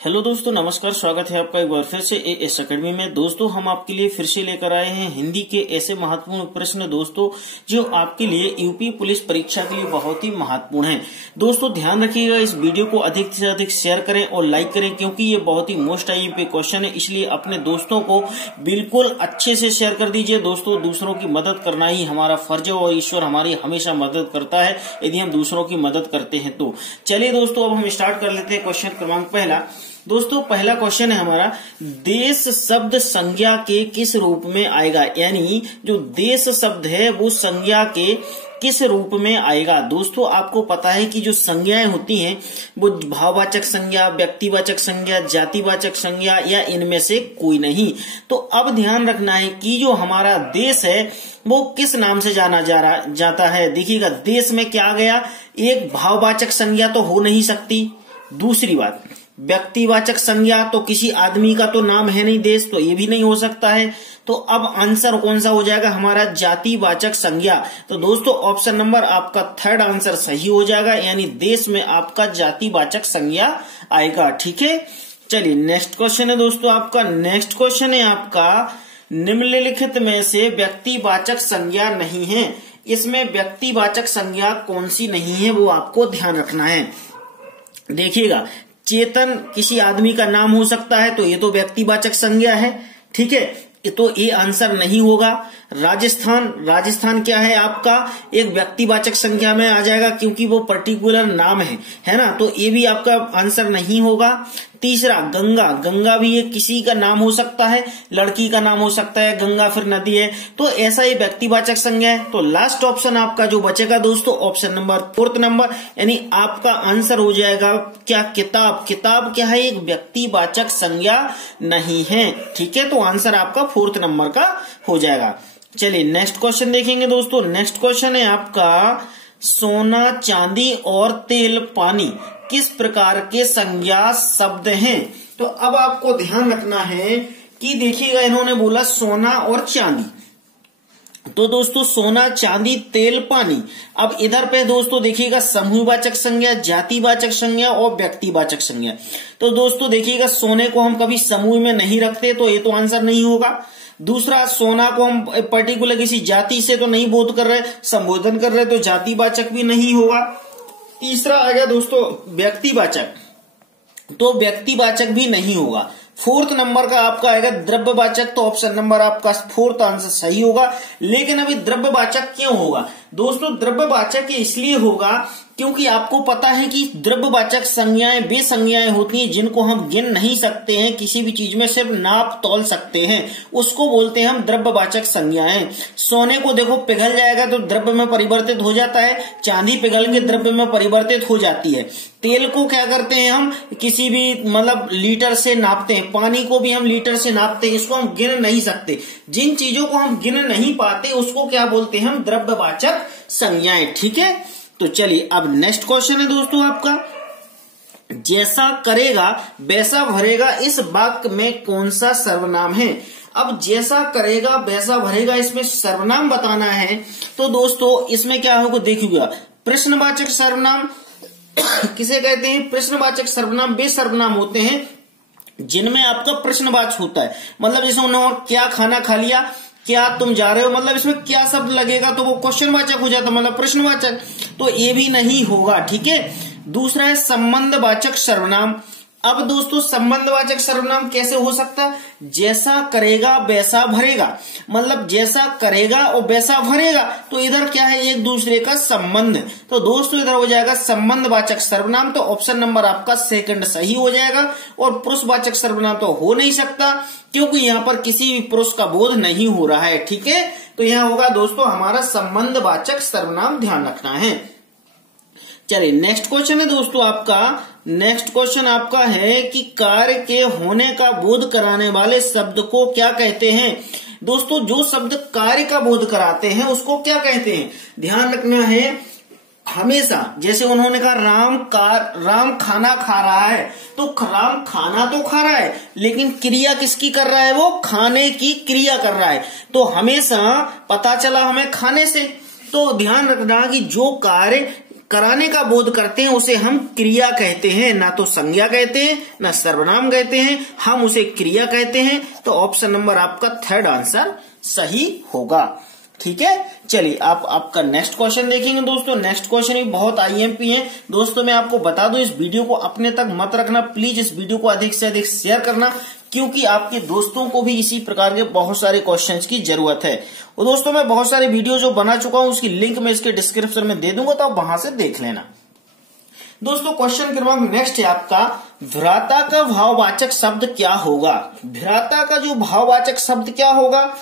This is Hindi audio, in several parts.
हेलो दोस्तों, नमस्कार। स्वागत है आपका एक बार फिर से एएस अकेडमी में। दोस्तों, हम आपके लिए फिर से लेकर आए हैं हिंदी के ऐसे महत्वपूर्ण प्रश्न दोस्तों जो आपके लिए यूपी पुलिस परीक्षा के लिए बहुत ही महत्वपूर्ण है। दोस्तों, ध्यान रखिएगा, इस वीडियो को अधिक से अधिक शेयर करें और लाइक करें क्योंकि ये बहुत ही मोस्ट आईएमपी क्वेश्चन है, इसलिए अपने दोस्तों को बिल्कुल अच्छे से शेयर कर दीजिए। दोस्तों, दूसरों की मदद करना ही हमारा फर्ज है और ईश्वर हमारी हमेशा मदद करता है यदि हम दूसरों की मदद करते हैं तो। चलिए दोस्तों, अब हम स्टार्ट कर लेते हैं। क्वेश्चन क्रमांक पहला। दोस्तों, पहला क्वेश्चन है हमारा, देश शब्द संज्ञा के किस रूप में आएगा? यानी जो देश शब्द है वो संज्ञा के किस रूप में आएगा? दोस्तों, आपको पता है कि जो संज्ञाएं होती हैं वो भाववाचक संज्ञा, व्यक्तिवाचक संज्ञा, जातिवाचक संज्ञा या इनमें से कोई नहीं। तो अब ध्यान रखना है कि जो हमारा देश है वो किस नाम से जाना जाता है। देखिएगा, देश में क्या आ गया, एक भाववाचक संज्ञा तो हो नहीं सकती। दूसरी बात, व्यक्तिवाचक संज्ञा तो किसी आदमी का तो नाम है नहीं देश, तो ये भी नहीं हो सकता है। तो अब आंसर कौन सा हो जाएगा हमारा? जातिवाचक संज्ञा। तो दोस्तों, ऑप्शन नंबर आपका थर्ड आंसर सही हो जाएगा, यानी देश में आपका जातिवाचक संज्ञा आएगा। ठीक है, चलिए नेक्स्ट क्वेश्चन है दोस्तों आपका। नेक्स्ट क्वेश्चन है आपका, निम्नलिखित में से व्यक्तिवाचक संज्ञा नहीं है। इसमें व्यक्तिवाचक संज्ञा कौन सी नहीं है वो आपको ध्यान रखना है। देखिएगा, चेतन किसी आदमी का नाम हो सकता है, तो ये तो व्यक्तिवाचक संज्ञा है। ठीक है, तो ये आंसर नहीं होगा। राजस्थान क्या है आपका? एक व्यक्तिवाचक संज्ञा में आ जाएगा क्योंकि वो पर्टिकुलर नाम है ना, तो ये भी आपका आंसर नहीं होगा। तीसरा, गंगा भी एक किसी का नाम हो सकता है, लड़की का नाम हो सकता है, गंगा फिर नदी है, तो ऐसा ही व्यक्तिवाचक संज्ञा है। तो लास्ट ऑप्शन आपका जो बचेगा दोस्तों, ऑप्शन नंबर फोर्थ नंबर, यानी आपका आंसर हो जाएगा क्या? किताब क्या है? एक व्यक्तिवाचक संज्ञा नहीं है। ठीक है, तो आंसर आपका फोर्थ नंबर का हो जाएगा। चलिए नेक्स्ट क्वेश्चन देखेंगे दोस्तों। नेक्स्ट क्वेश्चन है आपका, सोना, चांदी और तेल, पानी किस प्रकार के संज्ञा शब्द हैं? तो अब आपको ध्यान रखना है कि देखिएगा, इन्होंने बोला सोना और चांदी, तो दोस्तों सोना, चांदी, तेल, पानी। अब इधर पे दोस्तों देखिएगा, समूहवाचक संज्ञा, जातिवाचक संज्ञा और व्यक्तिवाचक संज्ञा। तो दोस्तों देखिएगा, सोने को हम कभी समूह में नहीं रखते, तो ये तो आंसर नहीं होगा। दूसरा, सोना को हम पर्टिकुलर किसी जाति से तो नहीं बोध कर रहे, संबोधन कर रहे, तो जातिवाचक भी नहीं होगा। तीसरा आ गया दोस्तों व्यक्तिवाचक, तो व्यक्तिवाचक भी नहीं होगा। फोर्थ नंबर का आपका आएगा द्रव्यवाचक, तो ऑप्शन नंबर आपका फोर्थ आंसर सही होगा। लेकिन अभी द्रव्यवाचक क्यों होगा दोस्तों? द्रव्यवाचक इसलिए होगा क्योंकि आपको पता है कि द्रव्यवाचक संज्ञाएं वे संज्ञाएं होती हैं जिनको हम गिन नहीं सकते हैं, किसी भी चीज में सिर्फ नाप तौल सकते हैं, उसको बोलते हैं हम द्रव्यवाचक संज्ञाएं। सोने को देखो पिघल जाएगा तो द्रव्य में परिवर्तित हो जाता है, चांदी पिघल के द्रव्य में परिवर्तित हो जाती है। तेल को क्या करते हैं हम? किसी भी मतलब लीटर से नापते हैं, पानी को भी हम लीटर से नापते हैं, इसको हम गिन नहीं सकते। जिन चीजों को हम गिन नहीं पाते उसको क्या बोलते हैं? हम द्रव्यवाचक संज्ञाएं। ठीक है, तो चलिए अब नेक्स्ट क्वेश्चन है दोस्तों आपका, जैसा करेगा वैसा भरेगा, इस वाक्य में कौन सा सर्वनाम है? अब जैसा करेगा वैसा भरेगा, इसमें सर्वनाम बताना है। तो दोस्तों इसमें क्या होगा देखिएगा, प्रश्नवाचक सर्वनाम किसे कहते हैं? प्रश्नवाचक सर्वनाम वे सर्वनाम होते हैं जिनमें आपका प्रश्नवाचक होता है। मतलब जैसे उन्होंने क्या खाना खा लिया, क्या तुम जा रहे हो, मतलब इसमें क्या शब्द लगेगा तो वो क्वेश्चनवाचक हो जाता, मतलब प्रश्नवाचक, तो ये भी नहीं होगा। ठीक है, दूसरा है संबंधवाचक सर्वनाम। अब दोस्तों संबंधवाचक सर्वनाम कैसे हो सकता है? जैसा करेगा वैसा भरेगा, मतलब जैसा करेगा और वैसा भरेगा, तो इधर क्या है? एक दूसरे का संबंध। तो दोस्तों इधर हो जाएगा संबंधवाचक सर्वनाम, तो ऑप्शन नंबर आपका सेकंड सही हो जाएगा। और पुरुषवाचक सर्वनाम तो हो नहीं सकता क्योंकि यहाँ पर किसी भी पुरुष का बोध नहीं हो रहा है। ठीक है, तो यहाँ होगा दोस्तों हमारा संबंधवाचक सर्वनाम, ध्यान रखना है। चलिए नेक्स्ट क्वेश्चन है दोस्तों आपका। नेक्स्ट क्वेश्चन आपका है कि कार्य के होने का बोध कराने वाले शब्द को क्या कहते हैं? दोस्तों जो शब्द कार्य का बोध कराते हैं उसको क्या कहते हैं? ध्यान रखना है हमेशा। जैसे उन्होंने कहा राम खाना खा रहा है, तो राम खाना तो खा रहा है लेकिन क्रिया किसकी कर रहा है? वो खाने की क्रिया कर रहा है, तो हमेशा पता चला हमें खाने से। तो ध्यान रखना कि जो कार्य कराने का बोध करते हैं उसे हम क्रिया कहते हैं, ना तो संज्ञा कहते हैं ना सर्वनाम कहते हैं, हम उसे क्रिया कहते हैं। तो ऑप्शन नंबर आपका थर्ड आंसर सही होगा। ठीक है, चलिए आप आपका नेक्स्ट क्वेश्चन देखेंगे दोस्तों। नेक्स्ट क्वेश्चन भी बहुत आईएमपी है दोस्तों। मैं आपको बता दूं, इस वीडियो को अपने तक मत रखना, प्लीज इस वीडियो को अधिक से अधिक शेयर करना, क्योंकि आपके दोस्तों को भी इसी प्रकार के बहुत सारे क्वेश्चंस की जरूरत है। और दोस्तों मैं बहुत सारे वीडियो जो बना चुका हूं उसकी लिंक मैं इसके डिस्क्रिप्शन में दे दूंगा, तो आप वहां से देख लेना। दोस्तों क्वेश्चन क्रमांक नेक्स्ट है आपका, भ्राता का भाववाचक शब्द क्या होगा। भ्राता का जो भाववाचक शब्द क्या होगा,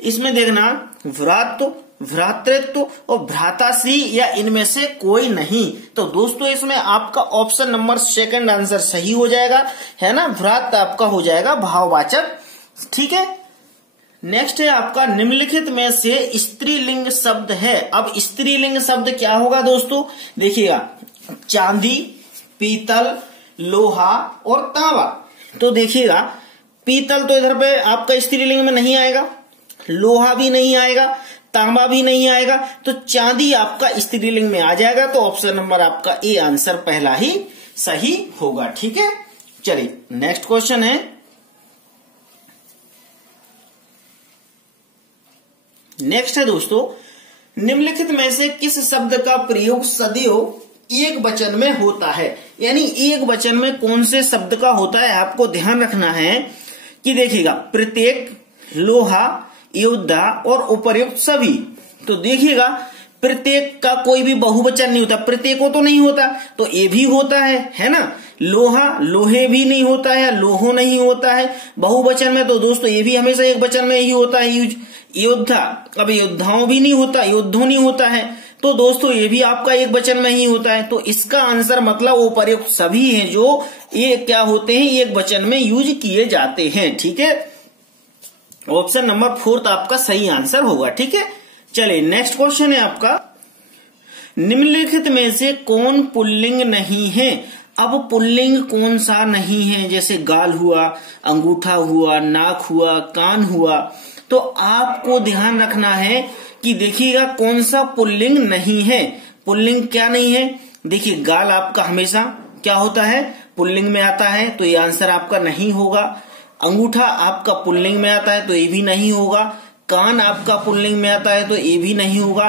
इसमें देखना भ्रातृ, भ्रातृत्व और भ्राताश्री या इनमें से कोई नहीं। तो दोस्तों इसमें आपका ऑप्शन नंबर सेकंड आंसर सही हो जाएगा, है ना। भ्रात आपका हो जाएगा भाववाचक। ठीक है, नेक्स्ट है आपका, निम्नलिखित में से स्त्रीलिंग शब्द है। अब स्त्रीलिंग शब्द क्या होगा दोस्तों, देखिएगा, चांदी, पीतल, लोहा और तांबा। तो देखिएगा, पीतल तो इधर पे आपका स्त्रीलिंग में नहीं आएगा, लोहा भी नहीं आएगा, तांबा भी नहीं आएगा, तो चांदी आपका स्त्रीलिंग में आ जाएगा। तो ऑप्शन नंबर आपका ए आंसर पहला ही सही होगा। ठीक है, चलिए नेक्स्ट क्वेश्चन है, नेक्स्ट है दोस्तों, निम्नलिखित में से किस शब्द का प्रयोग सदैव एक वचन में होता है। यानी एक वचन में कौन से शब्द का होता है, आपको ध्यान रखना है कि देखिएगा, प्रत्येक, लोहा, योद्धा और उपर्युक्त सभी। तो देखिएगा, प्रत्येक का कोई भी बहुवचन नहीं होता, प्रत्येको तो नहीं होता, तो ये भी होता है ना। लोहा, लोहे भी नहीं होता है, लोहो नहीं होता है बहुवचन में, तो दोस्तों ये भी हमेशा एक वचन में ही होता है यूज। योद्धा, अब योद्धाओं भी नहीं होता, योद्धों नहीं होता है, तो दोस्तों ये भी आपका एक वचन में ही होता है। तो इसका आंसर मतलब उपर्युक्त सभी हैं जो ये क्या होते हैं, एक वचन में यूज किए जाते हैं। ठीक है, ऑप्शन नंबर फोर्थ आपका सही आंसर होगा। ठीक है, चलिए नेक्स्ट क्वेश्चन है आपका, निम्नलिखित में से कौन पुल्लिंग नहीं है। अब पुल्लिंग कौन सा नहीं है, जैसे गाल हुआ, अंगूठा हुआ, नाक हुआ, कान हुआ। तो आपको ध्यान रखना है कि देखिएगा कौन सा पुल्लिंग नहीं है। पुल्लिंग क्या नहीं है, देखिए गाल आपका हमेशा क्या होता है, पुल्लिंग में आता है, तो ये आंसर आपका नहीं होगा। अंगूठा आपका पुल्लिंग में आता है, तो ये भी नहीं होगा। कान आपका पुल्लिंग में आता है, तो ये भी नहीं होगा।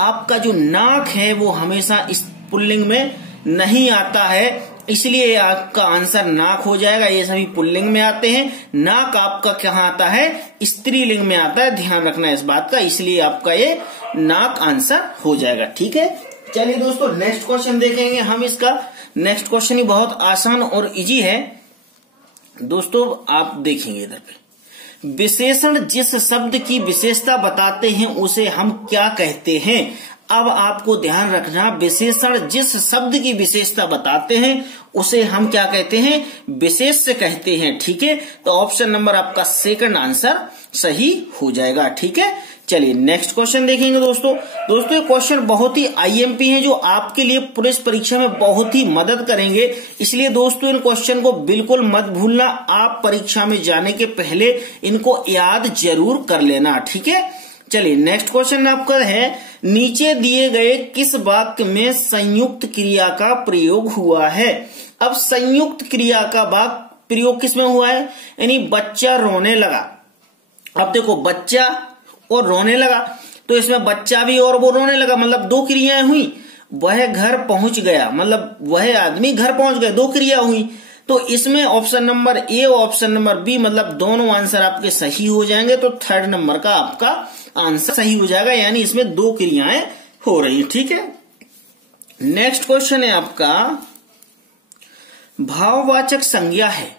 आपका जो नाक है वो हमेशा इस पुल्लिंग में नहीं आता है, इसलिए आपका आंसर नाक हो जाएगा। ये सभी पुल्लिंग में आते हैं, नाक आपका कहाँ आता है, स्त्रीलिंग में आता है, ध्यान रखना है इस बात का, इसलिए आपका ये नाक आंसर हो जाएगा। ठीक है, चलिए दोस्तों नेक्स्ट क्वेश्चन देखेंगे हम। इसका नेक्स्ट क्वेश्चन ही बहुत आसान और इजी है दोस्तों, आप देखेंगे इधर पे, विशेषण जिस शब्द की विशेषता बताते हैं उसे हम क्या कहते हैं। अब आपको ध्यान रखना, विशेषण जिस शब्द की विशेषता बताते हैं उसे हम क्या कहते हैं, विशेष्य कहते हैं। ठीक है, तो ऑप्शन नंबर आपका सेकंड आंसर सही हो जाएगा। ठीक है, चलिए नेक्स्ट क्वेश्चन देखेंगे दोस्तों। ये क्वेश्चन बहुत ही आईएमपी है, जो आपके लिए पुलिस परीक्षा में बहुत ही मदद करेंगे, इसलिए दोस्तों इन क्वेश्चन को बिल्कुल मत भूलना। आप परीक्षा में जाने के पहले इनको याद जरूर कर लेना। ठीक है, चलिए नेक्स्ट क्वेश्चन आपका है, नीचे दिए गए किस वाक्य में संयुक्त क्रिया का प्रयोग हुआ है। अब संयुक्त क्रिया का वाक्य प्रयोग किसमें हुआ है, यानी बच्चा रोने लगा। अब देखो, बच्चा और रोने लगा, तो इसमें बच्चा भी और वो रोने लगा, मतलब दो क्रियाएं हुई। वह घर पहुंच गया, मतलब वह आदमी घर पहुंच गया, दो क्रिया हुई। तो इसमें ऑप्शन नंबर ए और ऑप्शन नंबर बी, मतलब दोनों आंसर आपके सही हो जाएंगे। तो थर्ड नंबर का आपका आंसर सही हो जाएगा, यानी इसमें दो क्रियाएं हो रही। ठीक है, नेक्स्ट क्वेश्चन है आपका, भाववाचक संज्ञा है।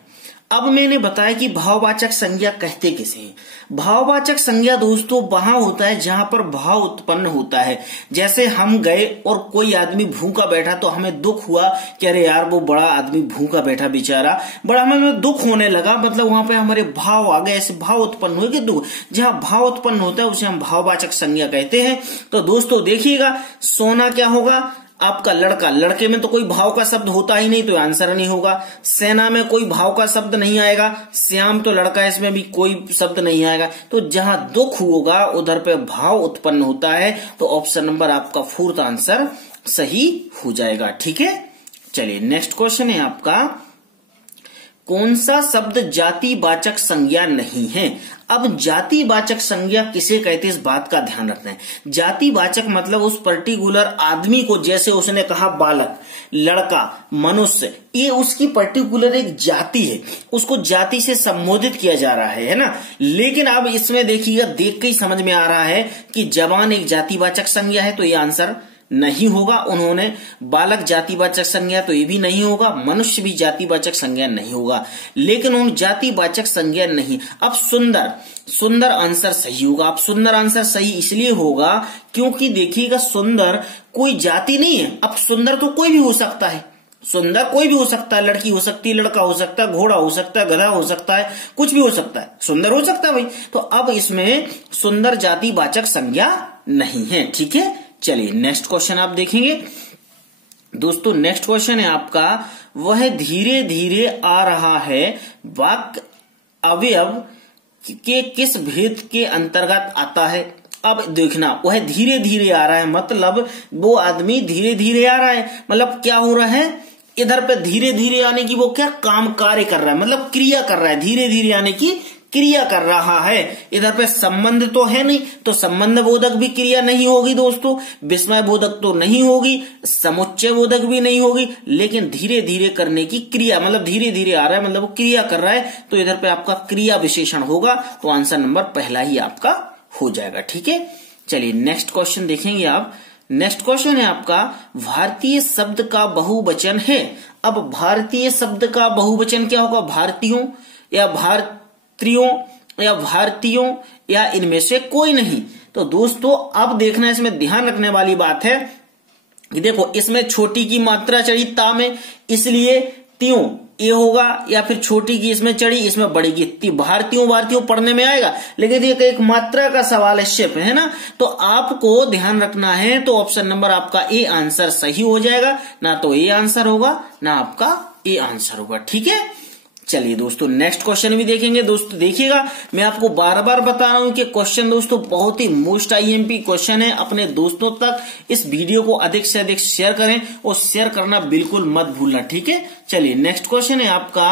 अब मैंने बताया कि भाववाचक संज्ञा कहते किसे हैं। भाववाचक संज्ञा दोस्तों वहां होता है जहां पर भाव उत्पन्न होता है। जैसे हम गए और कोई आदमी भूखा बैठा, तो हमें दुख हुआ कि अरे यार वो बड़ा आदमी भूखा बैठा बेचारा, बड़ा हमें दुख होने लगा, मतलब वहां पे हमारे भाव आ गए, ऐसे भाव उत्पन्न हुए कि दुख। जहां भाव उत्पन्न होता है उसे हम भाववाचक संज्ञा कहते हैं। तो दोस्तों देखिएगा, सोना क्या होगा, आपका लड़का, लड़के में तो कोई भाव का शब्द होता ही नहीं, तो आंसर नहीं होगा। सेना में कोई भाव का शब्द नहीं आएगा। श्याम तो लड़का है, इसमें भी कोई शब्द नहीं आएगा। तो जहां दुख होगा उधर पे भाव उत्पन्न होता है, तो ऑप्शन नंबर आपका फोर्थ आंसर सही हो जाएगा। ठीक है, चलिए नेक्स्ट क्वेश्चन है आपका, कौन सा शब्द जातिवाचक संज्ञा नहीं है? अब जातिवाचक संज्ञा किसे कहते हैं, इस बात का ध्यान रखना है। जातिवाचक मतलब उस पर्टिकुलर आदमी को, जैसे उसने कहा बालक, लड़का, मनुष्य, ये उसकी पर्टिकुलर एक जाति है, उसको जाति से संबोधित किया जा रहा है ना। लेकिन अब इसमें देखिएगा, देख के ही समझ में आ रहा है कि जवान एक जातिवाचक संज्ञा है, तो ये आंसर नहीं होगा। उन्होंने बालक जातिवाचक संज्ञा, तो ये भी नहीं होगा। मनुष्य भी जातिवाचक संज्ञा नहीं होगा, लेकिन उन जातिवाचक संज्ञा नहीं। अब सुंदर, सुंदर आंसर सही होगा। अब सुंदर आंसर सही इसलिए होगा क्योंकि देखिएगा, सुंदर कोई जाति नहीं है। अब सुंदर तो कोई भी हो सकता है, सुंदर कोई भी हो सकता है, लड़की हो सकती है, लड़का हो सकता है, घोड़ा हो सकता है, गधा हो सकता है, कुछ भी हो सकता है, सुंदर हो सकता है भाई। तो अब इसमें सुंदर जातिवाचक संज्ञा नहीं है। ठीक है, चलिए नेक्स्ट क्वेश्चन आप देखेंगे दोस्तों। नेक्स्ट क्वेश्चन है आपका, वह धीरे धीरे आ रहा है, वाक्य अवयव के किस भेद के अंतर्गत आता है? अब देखना, वह धीरे धीरे आ रहा है मतलब वो आदमी धीरे धीरे आ रहा है, मतलब क्या हो रहा है, इधर पे धीरे धीरे आने की वो क्या काम कार्य कर रहा है, मतलब क्रिया कर रहा है, धीरे धीरे आने की क्रिया कर रहा है। इधर पे संबंध तो है नहीं, तो संबंध बोधक भी क्रिया नहीं होगी दोस्तों, विस्मय बोधक तो नहीं होगी, समुच्चय बोधक भी नहीं होगी, लेकिन धीरे धीरे करने की क्रिया, मतलब धीरे धीरे आ रहा है मतलब वो क्रिया कर रहा है, तो इधर पे आपका क्रिया विशेषण होगा, तो आंसर नंबर पहला ही आपका हो जाएगा। ठीक है, चलिए नेक्स्ट क्वेश्चन देखेंगे आप। नेक्स्ट क्वेश्चन है आपका, भारतीय शब्द का बहुवचन है। अब भारतीय शब्द का बहुवचन क्या होगा, भारतीयों या भारतीयों या भारतीयों या इनमें से कोई नहीं। तो दोस्तों अब देखना, इसमें ध्यान रखने वाली बात है कि देखो, इसमें छोटी की मात्रा चढ़ी ता में, इसलिए त्यों ये होगा, या फिर छोटी की इसमें चढ़ी, इसमें बड़ी की ती। भारतीयों भारतीयों पढ़ने में आएगा, लेकिन ये एक मात्रा का सवाल है, शिप है ना, तो आपको ध्यान रखना है। तो ऑप्शन नंबर आपका ए आंसर सही हो जाएगा, ना तो ए आंसर होगा ना आपका ए आंसर होगा। ठीक है, चलिए दोस्तों नेक्स्ट क्वेश्चन भी देखेंगे। दोस्तों देखिएगा, मैं आपको बार बार बता रहा हूं कि क्वेश्चन दोस्तों बहुत ही मोस्ट आईएमपी क्वेश्चन है। अपने दोस्तों तक इस वीडियो को अधिक से अधिक शेयर करें, और शेयर करना बिल्कुल मत भूलना। ठीक है, चलिए नेक्स्ट क्वेश्चन है आपका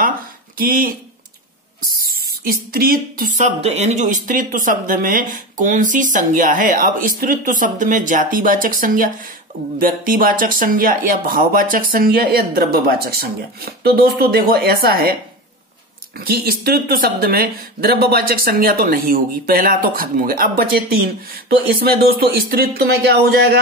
कि स्त्रीत्व शब्द, यानी जो स्त्रीत्व शब्द में कौन सी संज्ञा है? अब स्त्रीत्व शब्द में जातिवाचक संज्ञा, व्यक्तिवाचक संज्ञा, या भाववाचक संज्ञा, या द्रव्यवाचक संज्ञा? तो दोस्तों देखो, ऐसा है कि स्त्रीत्व शब्द में द्रव्यवाचक संज्ञा तो नहीं होगी, पहला तो खत्म हो गया। अब बचे तीन, तो इसमें दोस्तों स्त्रीत्व में क्या हो जाएगा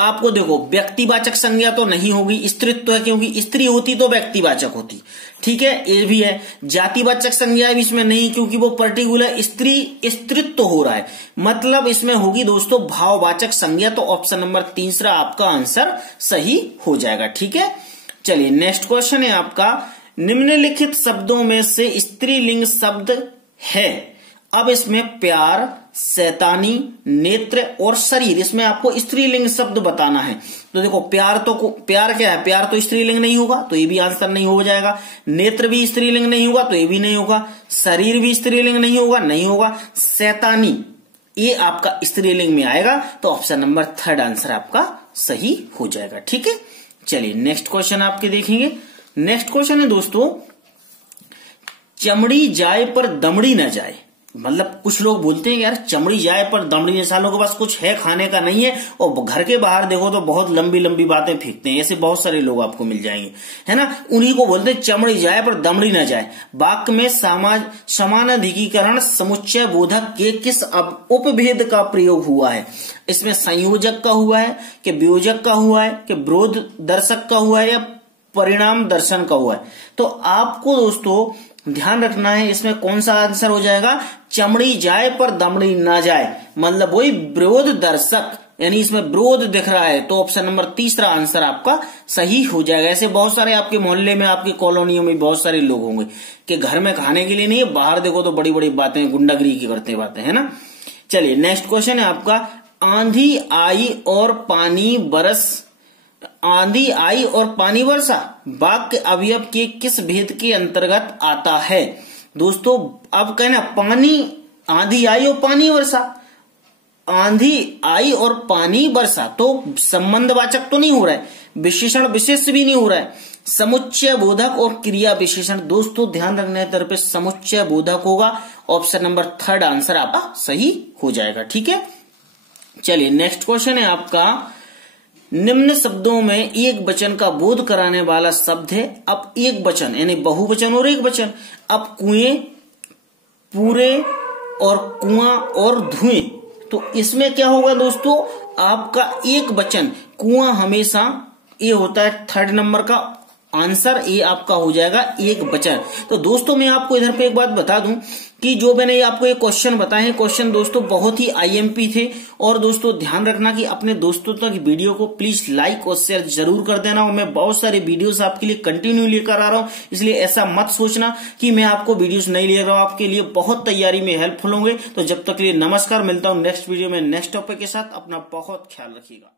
आपको, देखो व्यक्तिवाचक संज्ञा तो नहीं होगी, स्त्रीत्व है, क्योंकि स्त्री होती तो व्यक्तिवाचक होती। ठीक है, ये भी है। जातिवाचक संज्ञा भी इसमें नहीं, क्योंकि वो पर्टिकुलर स्त्री स्त्रीत्व हो रहा है, मतलब इसमें होगी दोस्तों भाववाचक संज्ञा। तो ऑप्शन नंबर तीसरा आपका आंसर सही हो जाएगा। ठीक है, चलिए नेक्स्ट क्वेश्चन है आपका, निम्नलिखित शब्दों में से स्त्रीलिंग शब्द है। अब इसमें प्यार, शैतानी, नेत्र और शरीर, इसमें आपको स्त्रीलिंग शब्द बताना है। तो देखो, प्यार क्या है, प्यार तो स्त्रीलिंग नहीं होगा, तो ये भी आंसर नहीं हो जाएगा। नेत्र भी स्त्रीलिंग नहीं होगा, तो ये भी नहीं होगा। शरीर भी स्त्रीलिंग नहीं होगा। शैतानी ये आपका स्त्रीलिंग में आएगा, तो ऑप्शन नंबर थर्ड आंसर आपका सही हो जाएगा। ठीक है, चलिए नेक्स्ट क्वेश्चन आपके देखेंगे। नेक्स्ट क्वेश्चन है दोस्तों, चमड़ी जाए पर दमड़ी न जाए। मतलब कुछ लोग बोलते हैं यार चमड़ी जाए पर दमड़ी न, सालों के पास कुछ है खाने का नहीं है, और घर के बाहर देखो तो बहुत लंबी लंबी बातें फेंकते हैं। ऐसे बहुत सारे लोग आपको मिल जाएंगे, है ना, उन्हीं को बोलते हैं चमड़ी जाए पर दमड़ी न जाए। वाक्य में समानाधिकरण समुच्चय बोधक के किस उपभेद का प्रयोग हुआ है? इसमें संयोजक का हुआ है, कि वियोजक का हुआ है, कि विरोध दर्शक का हुआ है, या परिणाम दर्शन का हुआ है? तो आपको दोस्तों ध्यान रखना है, इसमें कौन सा आंसर हो जाएगा, चमड़ी जाए पर दमड़ी ना जाए, मतलब वही विरोध दर्शक, यानी इसमें विरोध दिख रहा है, तो ऑप्शन नंबर तीसरा आंसर आपका सही हो जाएगा। ऐसे बहुत सारे आपके मोहल्ले में, आपकी कॉलोनियों में बहुत सारे लोग होंगे कि घर में खाने के लिए नहीं है, बाहर देखो तो बड़ी बड़ी बातें, गुंडागिरी की करते बातें, है ना। चलिए नेक्स्ट क्वेश्चन है आपका, आंधी आई और पानी वर्षा वाक्य अवयव के किस भेद के अंतर्गत आता है? दोस्तों अब कहना, पानी, आंधी आई और पानी वर्षा, आंधी आई और पानी बरसा, तो संबंधवाचक तो नहीं हो रहा है, विशेषण विशेष भी नहीं हो रहा है, समुच्चय बोधक और क्रिया विशेषण। दोस्तों ध्यान रखने तरफ पे समुच्चय बोधक होगा। ऑप्शन नंबर 3 आंसर आपका सही हो जाएगा। ठीक है, चलिए नेक्स्ट क्वेश्चन है आपका, निम्न शब्दों में एक वचन का बोध कराने वाला शब्द है। अब एक वचन यानी बहुवचन और एक वचन। अब कुएं, पूरे और कुआं और धुएं, तो इसमें क्या होगा दोस्तों, आपका एक वचन कुआं हमेशा ये होता है 3rd नंबर का आंसर, ये आपका हो जाएगा एक वचन। तो दोस्तों मैं आपको इधर पे एक बात बता दूं कि जो मैंने आपको ये क्वेश्चन बताए हैं, क्वेश्चन दोस्तों बहुत ही आईएमपी थे। और दोस्तों ध्यान रखना कि अपने दोस्तों तक वीडियो को प्लीज लाइक और शेयर जरूर कर देना। और मैं बहुत सारे वीडियोस आपके लिए कंटिन्यू लेकर आ रहा हूं, इसलिए ऐसा मत सोचना कि मैं आपको वीडियोस नहीं ले रहा हूं, आपके लिए बहुत तैयारी में हेल्पफुल होंगे। तो जब तक के लिए नमस्कार, मिलता हूं नेक्स्ट वीडियो में नेक्स्ट टॉपिक के साथ। अपना बहुत ख्याल रखिएगा।